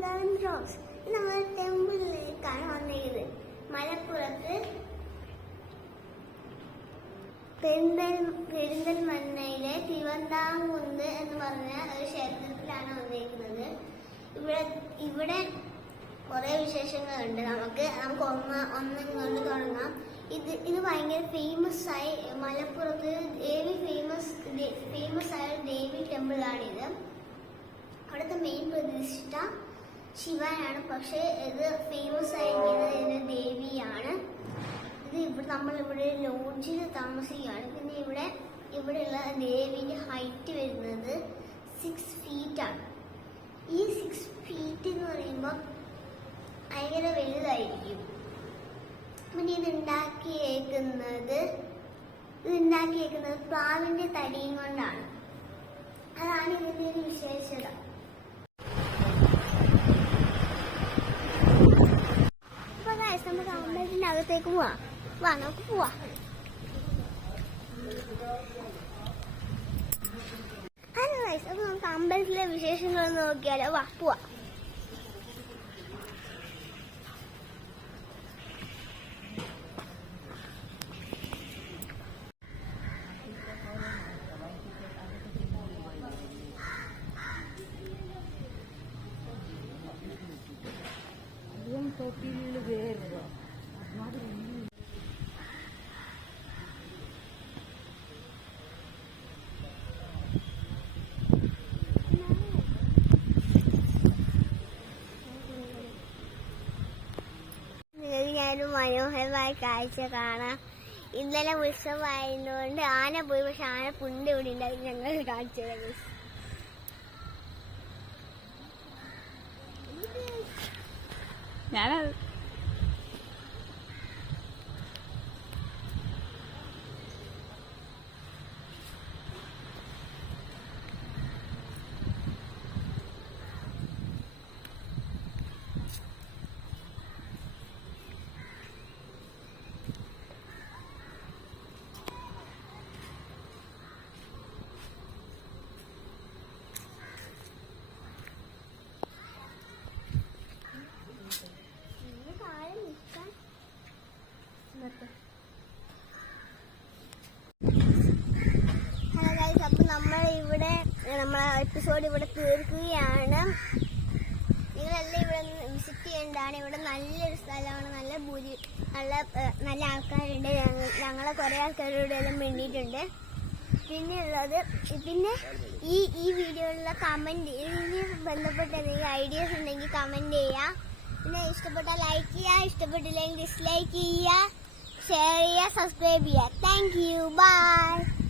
Vrindavan vlogs. നമ്മൾ ടെമ്പിളിലേക്കാണ് വന്നിരിക്കുന്നത്. മലപ്പുറത്ത് പെരിന്തൽമണ്ണയിലെ തിരുവന്താംകുന്ന് എന്ന് പറഞ്ഞ ഒരു ക്ഷേത്രത്തിലാണ് വന്നിരിക്കുന്നത്. ഇവിടെ കുറെ വിശേഷങ്ങളുണ്ട്. നമുക്ക് ഒന്നും കൊണ്ട് തുടങ്ങാം. ഇത് ഭയങ്കര ഫേമസ് ആയി മലപ്പുറത്ത് ഫേമസ് ആയ ദേവി ടെമ്പിളാണിത്. അവിടുത്തെ മെയിൻ പ്രതിഷ്ഠ ശിവനാണ്. പക്ഷെ ഇത് ഫേമസ് ആയിരിക്കുന്നത് ഇതിന്റെ ദേവിയാണ്. നമ്മളിവിടെ ലോഡ്ജിൽ താമസിക്കുകയാണ്. പിന്നെ ഇവിടെയുള്ള ദേവിന്റെ ഹൈറ്റ് വരുന്നത് 6 feet ആണ്. ഈ 6 feet എന്ന് പറയുമ്പോൾ ഭയങ്കര വലുതായിരിക്കും. പിന്നെ ഇത് ഉണ്ടാക്കിയേക്കുന്നത് പ്ലാവിന്റെ തടിയും കൊണ്ടാണ്. അതാണ് ഇതിന്റെ ഒരു വിശേഷത. അപ്പൊ നമുക്ക് അമ്പലത്തിന്റെ അകത്തേക്ക് നമുക്ക് പോവാം. ഹലോ ഗൈസ്, അപ്പൊ നമുക്ക് അമ്പലത്തിലെ വിശേഷങ്ങളൊന്ന് നോക്കിയാലോ. പോവാ. തൊട്ടില് വേറെ ഞാനും മനോഹരമായ കാഴ്ച കാണാം. ഇന്നലെ ഉത്സവമായതുകൊണ്ട് ആന പോയി. പക്ഷെ ആന പുണ്ട് ഇവിടെ ഉണ്ടായി. ഞങ്ങൾ കാണിച്ചത് ഞാനത് ഹലോ ഗൈസ്, അപ്പൊ നമ്മളെ എപ്പിസോഡ് ഇവിടെ തീർക്കുകയാണ്. നിങ്ങളെല്ലാം ഇവിടെ വിസിറ്റ് ചെയ്യേണ്ടതാണ്. ഇവിടെ നല്ലൊരു സ്ഥലമാണ്. നല്ല ആൾക്കാരുണ്ട്. ഞങ്ങളെ കുറെ ആൾക്കാരോട് എല്ലാം വേണ്ടിയിട്ടുണ്ട്. പിന്നെ ഈ വീഡിയോയിലുള്ള കമന്റ്, ഇതിന് ബന്ധപ്പെട്ട എന്തെങ്കിലും ഐഡിയാസ് ഉണ്ടെങ്കിൽ കമന്റ് ചെയ്യുക. പിന്നെ ഇഷ്ടപ്പെട്ടാൽ ലൈക്ക് ചെയ്യുക, ഇഷ്ടപ്പെട്ടില്ലെങ്കിൽ ഡിസ്ലൈക്ക് ചെയ്യുക, ഷെയർ ചെയ്യുക, സബ്സ്ക്രൈബ് ചെയ്യുക. Thank you. ബൈ.